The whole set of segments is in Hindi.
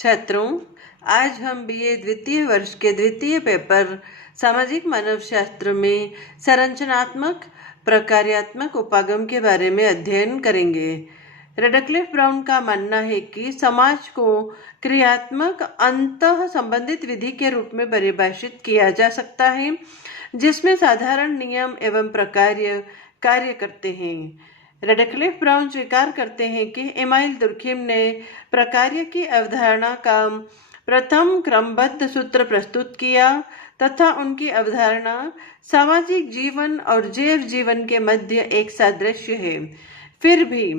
छात्रों, आज हम बीए द्वितीय वर्ष के द्वितीय पेपर सामाजिक मानव शास्त्र में संरचनात्मक प्रकार्यात्मक उपागम के बारे में अध्ययन करेंगे। रेडक्लिफ ब्राउन का मानना है कि समाज को क्रियात्मक अंतः संबंधित विधि के रूप में परिभाषित किया जा सकता है, जिसमें साधारण नियम एवं प्रकार्य कार्य करते हैं। रेडक्लिफ ब्राउन स्वीकार करते हैं कि एमाइल दुर्खिम ने प्रकार्य की अवधारणा का प्रथम क्रमबद्ध सूत्र प्रस्तुत किया तथा उनकी अवधारणा सामाजिक जीवन और जैव जीवन के मध्य एक सादृश्य है। फिर भी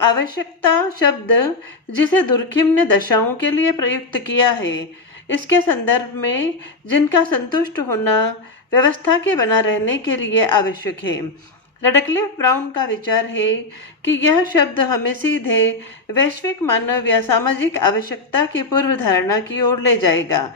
आवश्यकता शब्द, जिसे दुर्खिम ने दशाओं के लिए प्रयुक्त किया है, इसके संदर्भ में जिनका संतुष्ट होना व्यवस्था के बना रहने के लिए आवश्यक है। रेडक्लिफ ब्राउन का विचार है कि यह शब्द हमें सीधे वैश्विक मानव या सामाजिक आवश्यकता की पूर्व धारणा की ओर ले जाएगा।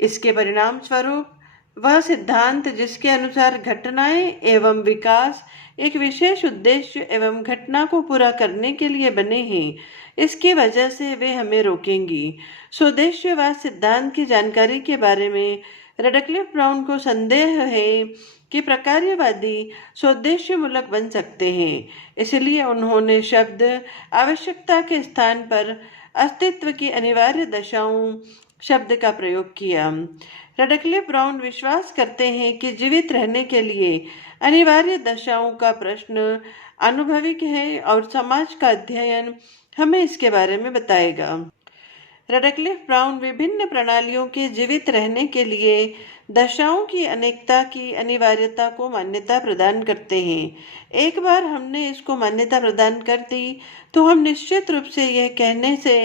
इसके परिणाम स्वरूप वह सिद्धांत जिसके अनुसार घटनाएं एवं विकास एक विशेष उद्देश्य एवं घटना को पूरा करने के लिए बने हैं, इसकी वजह से वे हमें रोकेंगी। स्वोद्देश्यवाद सिद्धांत की जानकारी के बारे में रेडक्लिफ ब्राउन को संदेह है कि प्रकार्यवादी स्वोद्देश्यमूलक बन सकते हैं, इसलिए उन्होंने शब्द आवश्यकता के स्थान पर अस्तित्व की अनिवार्य दशाओं शब्द का प्रयोग किया। रेडक्लिफ ब्राउन विश्वास करते हैं कि जीवित रहने के लिए अनिवार्य दशाओं का प्रश्न अनुभविक है और समाज का अध्ययन हमें इसके बारे में बताएगा। रेडक्लिफ ब्राउन विभिन्न प्रणालियों के जीवित रहने के लिए दशाओं की अनेकता की अनिवार्यता को मान्यता प्रदान करते हैं। एक बार हमने इसको मान्यता प्रदान कर दी तो हम निश्चित रूप से यह कहने से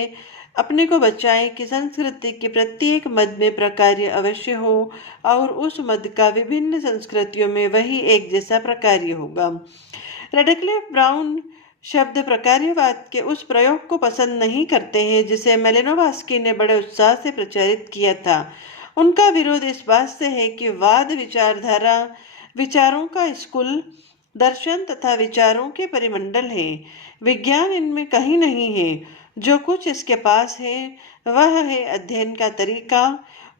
अपने को बचाएं कि संस्कृति के प्रत्येक मद में प्रकार्य अवश्य हो और उस मद का विभिन्न संस्कृतियों में वही एक जैसा प्रकार्य होगा। रेडक्लिफ ब्राउन शब्द प्रकार्यवाद के उस प्रयोग को पसंद नहीं करते हैं जिसे मेलिनोवस्की ने बड़े उत्साह से प्रचारित किया था। उनका विरोध इस बात से है कि वाद विचारधारा विचारों का स्कूल, दर्शन तथा विचारों के परिमंडल है। विज्ञान इनमें कहीं नहीं है। जो कुछ इसके पास है वह है अध्ययन का तरीका,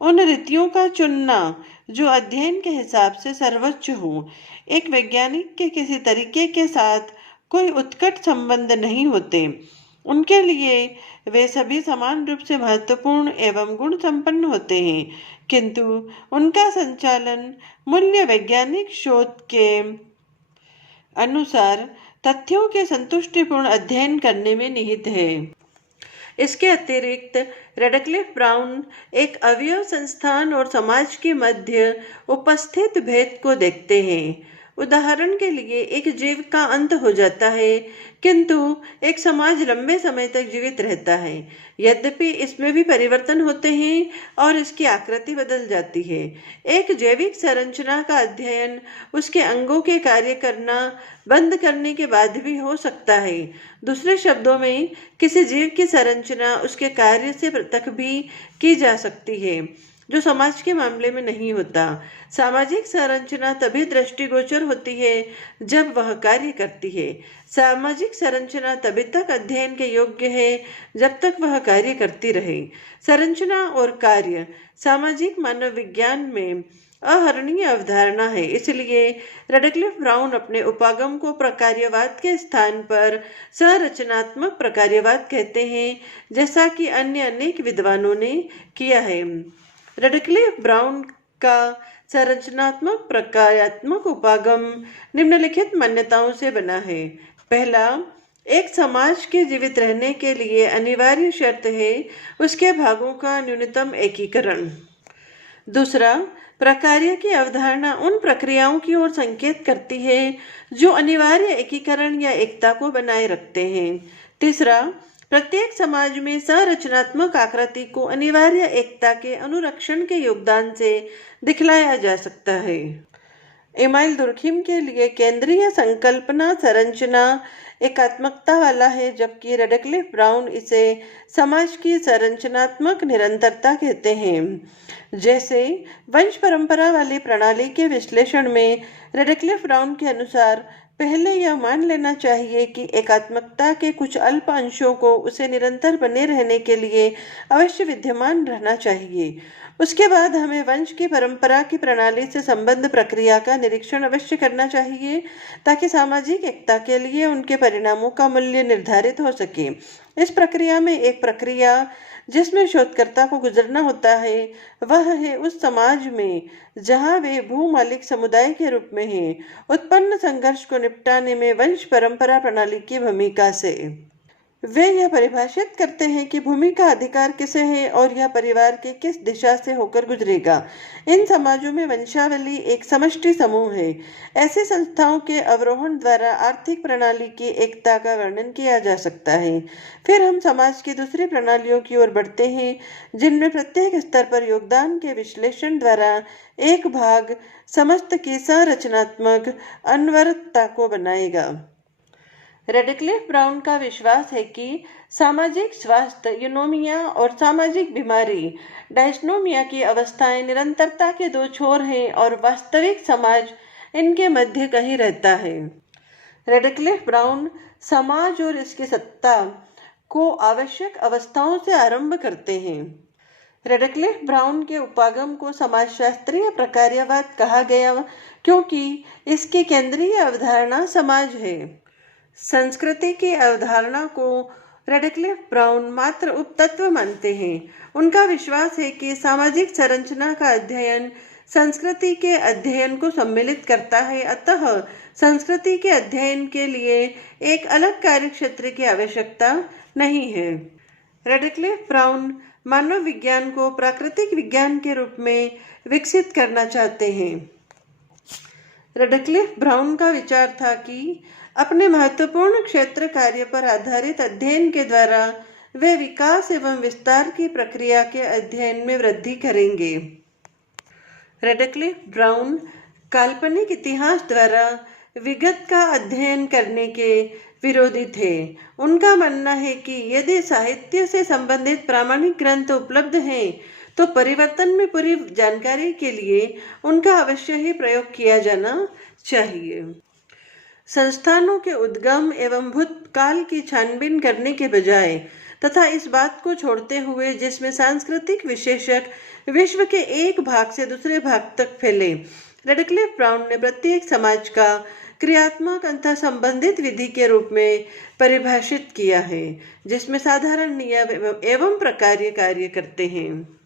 उन रीतियों का चुनना जो अध्ययन के हिसाब से सर्वोच्च हो। एक वैज्ञानिक के किसी तरीके के साथ कोई उत्कट संबंध नहीं होते। उनके लिए वे सभी समान रूप से महत्वपूर्ण एवं गुण संपन्न होते हैं, किंतु उनका संचालन मूल्य वैज्ञानिक शोध के अनुसार तथ्यों के संतुष्टिपूर्ण अध्ययन करने में निहित है। इसके अतिरिक्त रेडक्लिफ ब्राउन एक अवयव संस्थान और समाज के मध्य उपस्थित भेद को देखते हैं। उदाहरण के लिए एक जीव का अंत हो जाता है, किंतु एक समाज लंबे समय तक जीवित रहता है। यद्यपि इसमें भी परिवर्तन होते हैं और इसकी आकृति बदल जाती है। एक जैविक संरचना का अध्ययन उसके अंगों के कार्य करना बंद करने के बाद भी हो सकता है। दूसरे शब्दों में, किसी जीव की संरचना उसके कार्य से पृथक भी की जा सकती है, जो समाज के मामले में नहीं होता। सामाजिक संरचना तभी दृष्टिगोचर होती है जब वह कार्य करती है। सामाजिक संरचना तभी तक अध्ययन के योग्य है जब तक वह कार्य करती रहे। संरचना और कार्य सामाजिक मानव विज्ञान में अहरणीय अवधारणा है। इसलिए रेडक्लिफ ब्राउन अपने उपागम को प्रकार्यवाद के स्थान पर संरचनात्मक प्रकार्यवाद कहते हैं, जैसा कि अन्य अनेक विद्वानों ने किया है। रेडक्लिफ ब्राउन का संरचनात्मक प्रकार्यात्मक उपागम निम्नलिखित मान्यताओं से बना है। पहला, एक समाज के जीवित रहने के लिए अनिवार्य शर्त है उसके भागों का न्यूनतम एकीकरण। दूसरा, प्रकार्य की अवधारणा उन प्रक्रियाओं की ओर संकेत करती है जो अनिवार्य एकीकरण या एकता को बनाए रखते हैं। तीसरा, प्रत्येक समाज में संरचनात्मक आकृति को अनिवार्य एकता के अनुरक्षण के योगदान से दिखलाया जा सकता है। एमाइल दुर्खिम के लिए केंद्रीय संकल्पना संरचना एकात्मकता वाला है, जबकि रेडक्लिफ ब्राउन इसे समाज की संरचनात्मक निरंतरता कहते हैं। जैसे वंश परंपरा वाली प्रणाली के विश्लेषण में रेडक्लिफ ब्राउन के अनुसार पहले यह मान लेना चाहिए कि एकात्मकता के कुछ अल्प अंशों को उसे निरंतर बने रहने के लिए अवश्य विद्यमान रहना चाहिए। उसके बाद हमें वंश की परंपरा की प्रणाली से संबद्ध प्रक्रिया का निरीक्षण अवश्य करना चाहिए, ताकि सामाजिक एकता के लिए उनके परिणामों का मूल्य निर्धारित हो सके। इस प्रक्रिया में एक प्रक्रिया जिसमें शोधकर्ता को गुजरना होता है, वह है उस समाज में जहाँ वे भूमालिक समुदाय के रूप में हैं, उत्पन्न संघर्ष को निपटाने में वंश परंपरा प्रणाली की भूमिका से। वे यह परिभाषित करते हैं कि भूमि का अधिकार किसे है और यह परिवार के किस दिशा से होकर गुजरेगा। इन समाजों में वंशावली एक समष्टि समूह है। ऐसी संस्थाओं के अवरोहण द्वारा आर्थिक प्रणाली की एकता का वर्णन किया जा सकता है। फिर हम समाज की दूसरी प्रणालियों की ओर बढ़ते हैं, जिनमें प्रत्येक स्तर पर योगदान के विश्लेषण द्वारा एक भाग समस्त की संरचनात्मक अनवरतता को बनाएगा। रेडक्लिफ ब्राउन का विश्वास है कि सामाजिक स्वास्थ्य यूनोमिया और सामाजिक बीमारी डायस्नोमिया की अवस्थाएं निरंतरता के दो छोर हैं और वास्तविक समाज इनके मध्य कहीं रहता है। रेडक्लिफ ब्राउन समाज और इसकी सत्ता को आवश्यक अवस्थाओं से आरंभ करते हैं। रेडक्लिफ ब्राउन के उपागम को समाजशास्त्रीय प्रकार्यवाद कहा गया क्योंकि इसकी केंद्रीय अवधारणा समाज है। संस्कृति की अवधारणा को रेडक्लिफ ब्राउन मात्र उपतत्व मानते हैं। उनका विश्वास है कि सामाजिक संरचना का अध्ययन संस्कृति के अध्ययन को सम्मिलित करता है, अतः संस्कृति के अध्ययन के लिए एक अलग कार्यक्षेत्र की आवश्यकता नहीं है। रेडक्लिफ ब्राउन मानव विज्ञान को प्राकृतिक विज्ञान के रूप में विकसित करना चाहते हैं। रेडक्लिफ ब्राउन का विचार था कि अपने महत्वपूर्ण क्षेत्र कार्य पर आधारित अध्ययन के द्वारा वे विकास एवं विस्तार की प्रक्रिया के अध्ययन में वृद्धि करेंगे। रेडक्लिफ ब्राउन काल्पनिक इतिहास द्वारा विगत का अध्ययन करने के विरोधी थे। उनका मानना है कि यदि साहित्य से संबंधित प्रामाणिक ग्रंथ उपलब्ध हैं, तो परिवर्तन में पूरी जानकारी के लिए उनका अवश्य ही प्रयोग किया जाना चाहिए। संस्थानों के उद्गम एवं भूतकाल की छानबीन करने के बजाय तथा इस बात को छोड़ते हुए जिसमें सांस्कृतिक विशेषक विश्व के एक भाग से दूसरे भाग तक फैले, रेडक्लिफ ब्राउन ने प्रत्येक समाज का क्रियात्मक अंतर संबंधित विधि के रूप में परिभाषित किया है, जिसमें साधारण नियम एवं प्रकार्य कार्य करते हैं।